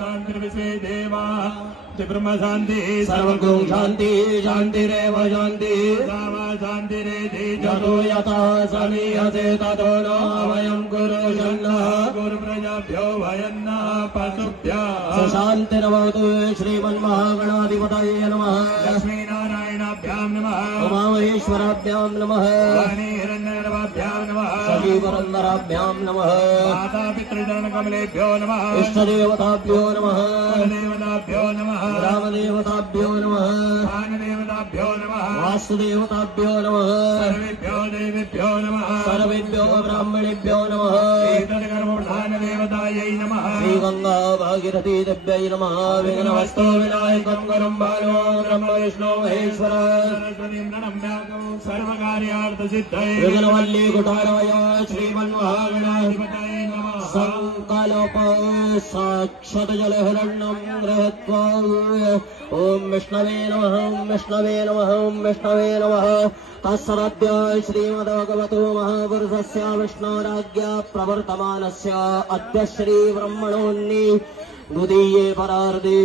शांतिर्विश्वे देवा ब्रह्म शांति सर्वगुण शांति शांतिरेव शांति सावा शांतिरेधि जतो यथा समीहते ततो न वयं कुरुषन्नः गुरुप्रजाभ्यो भयन्नः पशुभ्यः शान्तिर्भवतु श्रीमन्महागणाधिपतये नमः लक्ष्मीनारायणाभ्यां नमः उमामहेश्वराभ्यां नमः हिरण्यगर्भाभ्यां नमः सखीपुरन्दराभ्यां नमः मातापितृचरणकमलेभ्यो नमः इष्टदेवताभ्यो नमः देवताभ्यो नमः ग्रामदेवताभ्यो नमः स्थानदेवताभ्यो नमः वास्तुदेवताभ्यो नमः सर्वेभ्यो देवेभ्यो नमः सर्वेभ्यो ब्राह्मणेभ्यो नमः देवतायै नमः श्रीगंगा भागीरथी देव्यै नमः विघ्नवस्तो विनायकं गुरुं भानो ब्रह्म विष्णु महेश्वर सर्वकार्यार्थसिद्धये विघ्नवल्ली कुटारवय श्रीमन्महागणाधिपतये नमः संकल्प साक्षात् जलहिरण्यं गृहीत्वा ओम विष्णवे नमः ओम विष्णवे नमः ओम विष्णवे नमः तत्सद्य श्रीमद्भगवतो महापुरुषस्य विष्णोराज्ञा प्रवर्तमानस्य अद्य श्री ब्रह्मणोन्नि द्वितीये परार्धे